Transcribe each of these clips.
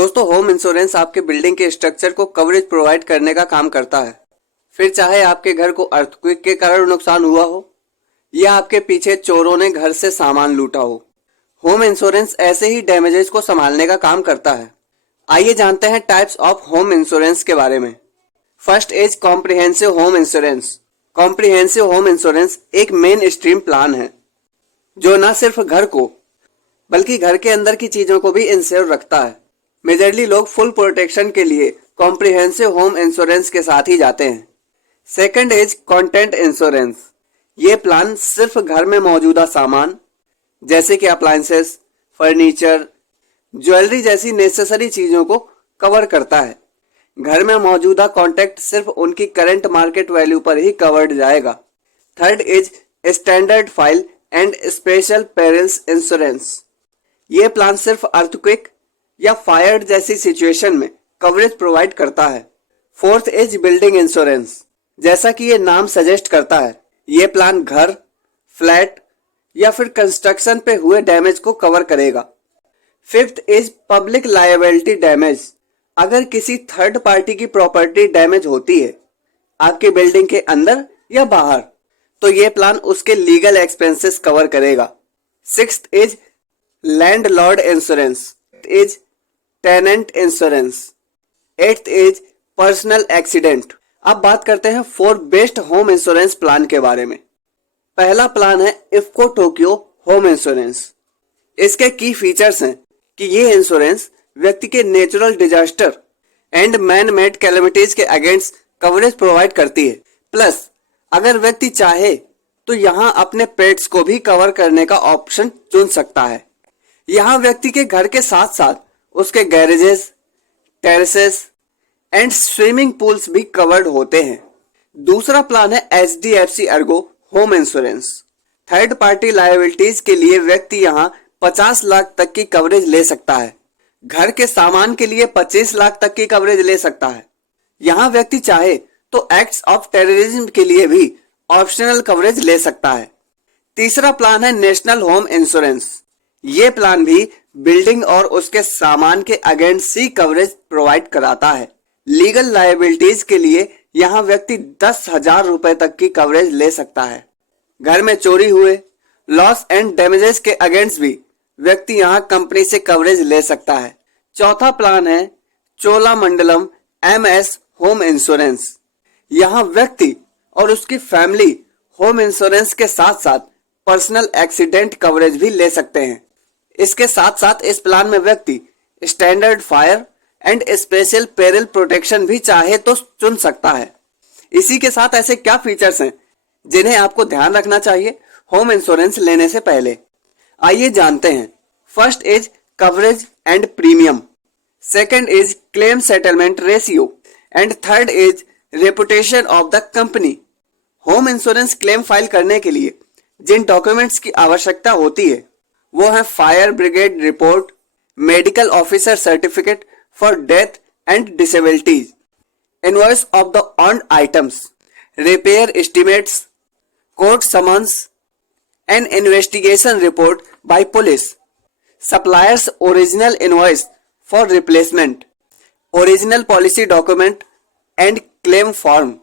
दोस्तों, home insurance आपके building के स्ट्रक्चर को कवरेज प्रोवाइड करने का काम करता है। फिर चाहे आपके घर को अर्थक्वेक के कारण नुकसान हुआ हो या आपके पीछे चोरों ने घर से सामान लूटा हो, होम इंश्योरेंस ऐसे ही डैमेजेस को संभालने का काम करता है। आइए जानते हैं टाइप्स ऑफ होम इंश्योरेंस के बारे में। First is comprehensive home insurance. Comprehensive home insurance एक मेन स्ट्रीम प्लान है जो न सिर्फ घर को बल्कि घर के अंदर की चीजों को भी इंश्योर रखता है। मेजरली लोग फुल प्रोटेक्शन के लिए कॉम्प्रिहेंसिव होम इंश्योरेंस के साथ ही जाते हैं। Second is content insurance. ये प्लान सिर्फ घर में मौजूदा सामान जैसे कि अप्लायंसेस, फर्नीचर, ज्वेलरी जैसी नेसेसरी चीजों को कवर करता है। घर में मौजूदा कॉन्टेक्ट सिर्फ उनकी करंट मार्केट वैल्यू पर ही कवर्ड जाएगा। Third is standard file and special perils insurance. ये प्लान सिर्फ अर्थक्वेक या फायर जैसी सिचुएशन में कवरेज प्रोवाइड करता है। Fourth is building insurance. जैसा कि ये नाम सजेस्ट करता है, ये प्लान घर, फ्लैट या फिर कंस्ट्रक्शन पे हुए डैमेज को कवर करेगा। Fifth is public liability damage. अगर किसी थर्ड पार्टी की प्रॉपर्टी डैमेज होती है आपकी बिल्डिंग के अंदर या बाहर, तो ये प्लान उसके लीगल एक्सपेंसेस कवर करेगा। Sixth is landlord insurance. Is tenant insurance. Eighth is personal accident. अब बात करते हैं 4 बेस्ट होम इंश्योरेंस प्लान के बारे में। पहला प्लान है इफ्को टोक्यो होम इंश्योरेंस। इसके की फीचर्स हैं कि ये इंश्योरेंस व्यक्ति के natural disaster and man made calamities के अगेंस्ट कवरेज प्रोवाइड करती है। प्लस अगर व्यक्ति चाहे तो यहाँ अपने पेट्स को भी कवर करने का ऑप्शन चुन सकता है। यहाँ व्यक्ति के घर के साथ साथ उसके garages, terraces and swimming pools भी कवर्ड होते हैं। दूसरा प्लान है HDFC Ergo home insurance. Third party liabilities के लिए व्यक्ति यहाँ 50 लाख तक की कवरेज ले सकता है। घर के सामान के लिए 25 लाख तक की कवरेज ले सकता है। यहाँ व्यक्ति चाहे तो एक्ट्स ऑफ टेररिज्म के लिए भी ऑप्शनल कवरेज ले सकता है। तीसरा प्लान है नेशनल होम इंश्योरेंस। ये प्लान भी बिल्डिंग और उसके सामान के अगेंस्ट ही कवरेज प्रोवाइड कराता है। लीगल लायबिलिटीज के लिए यहाँ व्यक्ति 10,000 रुपए तक की कवरेज ले सकता है। घर में चोरी हुए लॉस एंड डैमेजेस के अगेंस्ट भी व्यक्ति यहाँ कंपनी से कवरेज ले सकता है। चौथा प्लान है चोलामंडलम MS होम इंश्योरेंस। यहाँ व्यक्ति और उसकी फैमिली होम इंश्योरेंस के साथ साथ पर्सनल एक्सीडेंट कवरेज भी ले सकते हैं। इसके साथ साथ इस प्लान में व्यक्ति standard fire and special peril protection भी चाहे तो चुन सकता है। इसी के साथ ऐसे क्या फीचर्स हैं जिन्हें आपको ध्यान रखना चाहिए होम इंश्योरेंस लेने से पहले, आइए जानते हैं। First is coverage and premium. Second is claim settlement ratio and third is reputation of the company. Home insurance claim file करने के लिए जिन डॉक्यूमेंट्स की आवश्यकता होती है वो है fire brigade report, medical officer certificate for death and disabilities, invoice of the earned items, repair estimates, court summons and investigation report by police, suppliers original invoice for replacement, original policy document and claim form.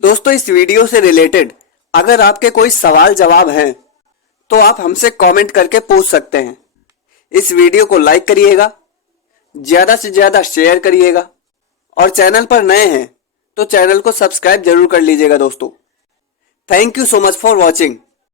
दोस्तों, इस video से related अगर आपके कोई सवाल जवाब हैं तो आप हमसे कमेंट करके पूछ सकते हैं। इस वीडियो को लाइक करिएगा, ज्यादा से ज्यादा शेयर करिएगा और चैनल पर नए हैं तो चैनल को सब्सक्राइब जरूर कर लीजिएगा दोस्तों। Thank you so much for watching.